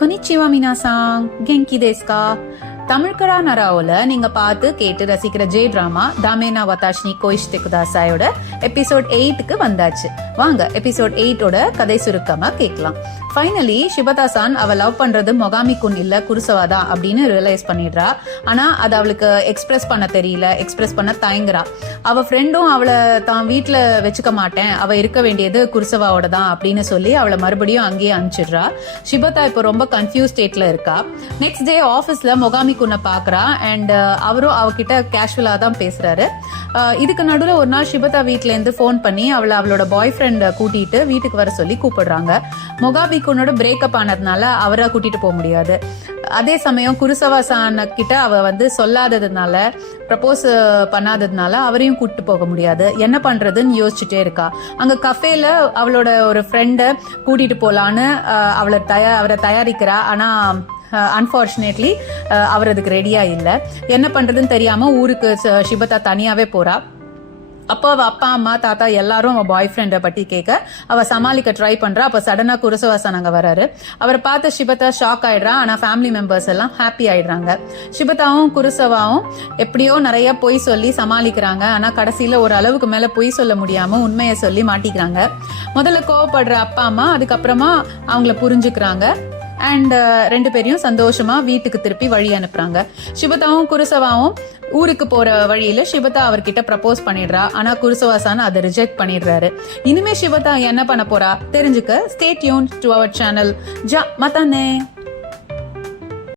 கொனிச்சிவா மினாசாங், கெங்கி தேஸ்கா. தமிழ் கரா நராவோல நீங்க பார்த்து கேட்டு ரசிக்கிற ஜே டிராமா தாமேனா வதாஷ்னி கோயிஷ்டே குதாசாயோட எபிசோட் 8க்கு வந்தாச்சு. வாங்க எபிசோட் 8ஓட கதை சுருக்கமா கேட்கலாம். ஃபைனலி ஷிபதா-சான் அவ லவ் பண்றது மொகாமி குன் இல்ல குருசவாதா அப்படின்னு ரியலைஸ் பண்ணிடுறா. ஆனா அது அவளுக்கு எக்ஸ்பிரஸ் பண்ண தெரியல, எக்ஸ்பிரஸ் பண்ண தயங்குறா. அவ ஃப்ரெண்டும் அவளை தான் வீட்டுல வச்சுக்க மாட்டேன், அவ இருக்க வேண்டியது குருசவாவோட தான் அப்படின்னு சொல்லி அவளை மறுபடியும் அங்கேயே அனுப்பிச்சிடுறா. ஷிபதா இப்போ ரொம்ப கன்ஃபியூஸ் ஸ்டேட்ல இருக்கா. நெக்ஸ்ட் டே ஆபீஸ்ல மொகாமி குன்னை பாக்குறா அண்ட் அவரும் அவகிட்ட கேஷுவலா தான் பேசுறாரு. இதுக்கு நடுவில் ஒரு நாள் ஷிபதா வீட்ல இருந்து போன் பண்ணி அவளோட பாய் ஃப்ரெண்ட கூட்டிட்டு வீட்டுக்கு வர சொல்லி கூப்பிடுறாங்க. மொகாமி குன்னோட பிரேக்கப் ஆனதுனால அவரை கூட்டிட்டு போக முடியாது. அதே சமயம் குருசவா-சான் கிட்ட அவ சொல்லாததுனால, ப்ரப்போஸ் பண்ணாததுனால அவரையும் கூட்டிட்டு போக முடியாது. என்ன பண்றதுன்னு யோசிச்சுட்டே இருக்கா. அங்க கஃபேல அவளோட ஒரு ஃப்ரெண்ட கூட்டிட்டு போலான்னு அவரை தயாரிக்கிறா. ஆனா அன்பார்ச்சுனேட்லி அவர் அதுக்கு ரெடியா இல்ல. என்ன பண்றதுன்னு தெரியாம ஊருக்கு ஷிபதா தனியாவே போறா. அப்போ அவ அப்பா அம்மா தாத்தா எல்லாரும் அவ பாய் ஃப்ரெண்ட பத்தி கேட்க அவ சமாளிக்க ட்ரை பண்றா. அப்ப சடனா குருசவா-சான் அங்க வராரு. அவரை பார்த்து ஷிபதா ஷாக் ஆயிடுறா. ஆனா ஃபேமிலி மெம்பர்ஸ் எல்லாம் ஹாப்பி ஆயிடுறாங்க. ஷிபதாவும் குருசவாவும் எப்படியோ நிறைய பொய் சொல்லி சமாளிக்கிறாங்க. ஆனா கடைசியில ஒரு அளவுக்கு மேல பொய் சொல்ல முடியாம உண்மையை சொல்லி மாட்டிக்கிறாங்க. முதல்ல கோவப்படுற அப்பா அம்மா அதுக்கப்புறமா அவங்கள புரிஞ்சுக்கிறாங்க அண்ட் ரெண்டு பேரையும் சந்தோஷமா வீட்டுக்கு திருப்பி வழி அனுப்புறாங்க. ஷிபதாவும் குருசவாவும் ஊருக்கு போற வழியில ஷிபதா அவர்கிட்ட ப்ரப்போஸ் பண்ணிடுறா. ஆனா குருசவா-சான் அதை ரிஜெக்ட் பண்ணிடுறாரு. இனிமே ஷிபதா என்ன பண்ண போறா தெரிஞ்சுக்க stay tuned to our channel. ஜா மத்தானே.